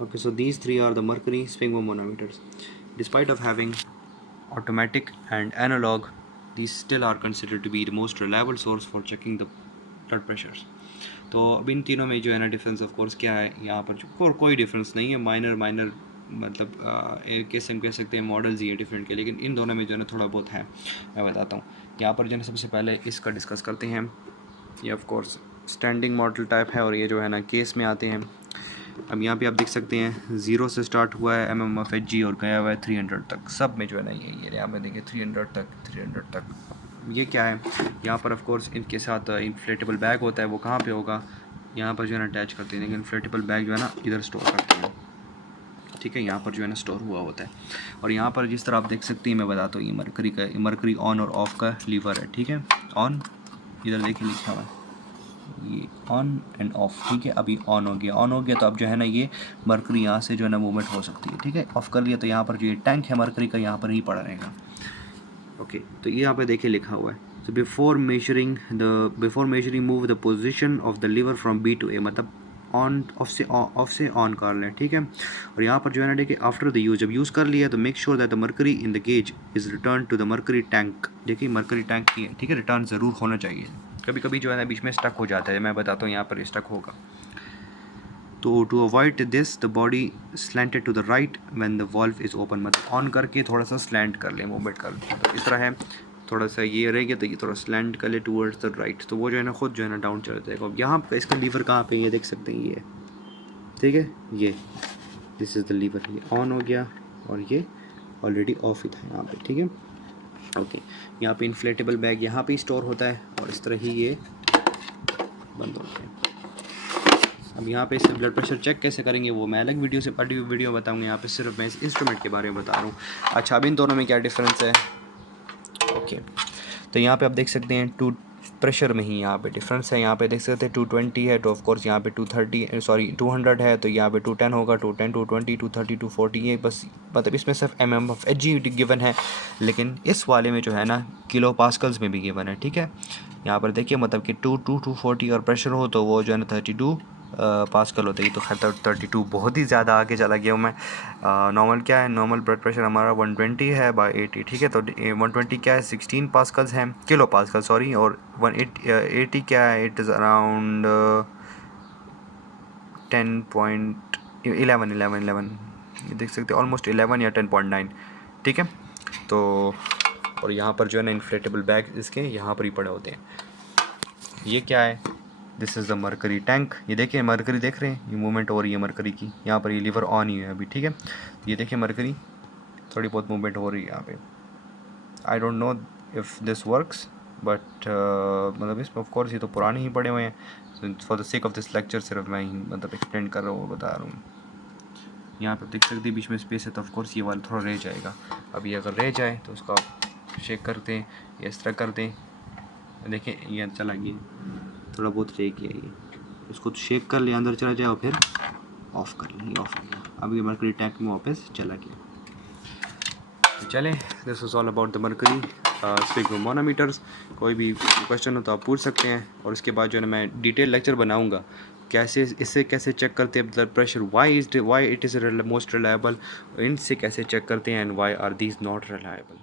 Okay, so these three are the mercury sphygmomanometers. Despite of having automatic and analog, these still are considered to be the most reliable source for checking the blood pressures. तो अब इन तीनों में जो है ना difference of course क्या है, यहाँ पर जो कोई डिफरेंस नहीं है, माइनर मतलब कैसे हम कह सकते हैं मॉडल्स ही है डिफरेंट के, लेकिन इन दोनों में जो है ना थोड़ा बहुत है, मैं बताता हूँ। यहाँ पर जो है सबसे पहले इसका डिस्कस करते हैं। ये of course standing model type है और ये जो है ना केस में आते हैं। अब यहाँ पे आप देख सकते हैं 0 से स्टार्ट हुआ है MMFHG और गया हुआ है 300 तक, सब में जो है ना ये यहाँ पे देखिए 300 तक। ये क्या है, यहाँ पर ऑफ कोर्स इनके साथ इन्फ्लेटेबल बैग होता है, वो कहाँ पे होगा, यहाँ पर जो है ना अटैच करते हैं, लेकिन इन्फ्लेटेबल बैग जो है ना इधर स्टोर करते हैं, ठीक है, यहाँ पर जो है ना स्टोर हुआ होता है। और यहाँ पर जिस तरह आप देख सकते हैं, मैं बताता हूँ, ये मरकरी ऑन और ऑफ का लीवर है, ठीक है, ऑन इधर देखिए लिखा हुआ है, ये ऑन एंड ऑफ, ठीक है। अभी ऑन हो गया तो अब जो है ना ये मरकरी यहाँ से जो है ना मूवमेंट हो सकती है, ठीक है। ऑफ कर लिया तो यहाँ पर जो ये टैंक है मरकरी का यहाँ पर ही पड़ा रहेगा। ओके, तो ये यहाँ पे देखिए लिखा हुआ है, so before measuring move the position of the lever from B to A, मतलब ऑफ से ऑन कर लें, ठीक है। और यहाँ पर जो है ना देखिए आफ्टर द यूज, जब यूज़ कर लिया तो make sure that the mercury in the gauge is return to the mercury tank. देखिए मरकरी टैंक की है, ठीक है, रिटर्न ज़रूर होना चाहिए। कभी कभी जो है ना बीच में स्टक हो जाता है, मैं बताता हूँ यहाँ पर स्टक होगा। तो to avoid this the body slanted to the right when the valve is open, मतलब ऑन करके थोड़ा सा स्लैंट कर ले, मूवमेंट कर ले, तो इस तरह है, थोड़ा सा ये रह गया तो ये थोड़ा स्लैंट कर ले टूवर्ड्स द राइट, तो वो जो है ना खुद जो है ना डाउन चला जाएगा। अब यहाँ पर इसका लीवर कहाँ पे, ये देख सकते हैं, ये ठीक है, ये दिस इज़ द लीवर, ये ऑन हो गया और ये ऑलरेडी ऑफ ही था यहाँ पे, ठीक है। ओके, यहाँ पे इन्फ्लेटेबल बैग यहाँ पे स्टोर होता है और इस तरह ही ये बंद होता है। अब यहाँ पे इससे ब्लड प्रेशर चेक कैसे करेंगे वो मैं अलग वीडियो बताऊँगा, यहाँ पे सिर्फ मैं इस इंस्ट्रूमेंट के बारे में बता रहा हूँ। अच्छा, अब इन दोनों में क्या डिफरेंस है। ओके, तो यहाँ पे आप देख सकते हैं टू प्रेशर में ही यहाँ पे डिफरेंस है। यहाँ पे देख सकते हैं 220 है तो ऑफ कोर्स यहाँ पे 200 है, तो यहाँ पे 210 होगा, 210 220 230 240, ये बस मतलब इसमें सिर्फ MMFHG गिवन है, लेकिन इस वाले में जो है ना किलो पास्कल्स में भी गिवन है, ठीक है। यहाँ पर देखिए मतलब कि 240 और प्रेशर हो तो वो जो है ना 32 पास्कल होता है। तो खैर 32 बहुत ही ज़्यादा आगे चला गया हूँ मैं। नॉर्मल क्या है, नॉर्मल ब्लड प्रेशर हमारा 120 है बाय 80, ठीक है। तो 120 क्या है, 16 पास्कल्स हैं, किलो पास्कल सॉरी, और 180 क्या है, इट इज़ अराउंड 10.11 ये देख सकते हैं, ऑलमोस्ट 11 या 10.9, ठीक है। तो और यहाँ पर जो है ना इन्फ्लेटेबल बैग इसके यहाँ पर ही पड़े होते हैं। ये क्या है, this is the mercury tank. ये देखिए मरकरी देख रहे हैं, ये मूवमेंट हो रही है मरकरी की, यहाँ पर ये लीवर ऑन ही है अभी, ठीक है। ये देखिए मरकरी थोड़ी बहुत मूवमेंट हो रही है यहाँ पे। I don't know if this works but मतलब इसमें ऑफ कोर्स ये तो पुराने ही पड़े हुए हैं, for the sake of this lecture सिर्फ मैं ही मतलब एक्सप्लेन कर रहा हूँ, बता रहा हूँ। यहाँ पर देख सकते हैं बीच में स्पेस है, तो ऑफ कोर्स ये वाला थोड़ा रह जाएगा। अभी अगर रह जाए तो उसको आप शेक कर दें या इस तरह कर दें, देखें ये चला गया, थोड़ा बहुत रह गया, ये इसको शेक कर लिया, अंदर चला जाए और फिर ऑफ़ कर लें, ऑफ हो गया। अब ये मरकरी टैंक में वापस चला गया। तो चलें, this was all about the mercury sphygmomanometers. कोई भी क्वेश्चन हो तो आप पूछ सकते हैं, और इसके बाद जो है ना मैं डिटेल लेक्चर बनाऊंगा कैसे इससे कैसे चेक करते हैं blood pressure, why it is most reliable, इनसे कैसे चेक करते हैं, and why are these not reliable.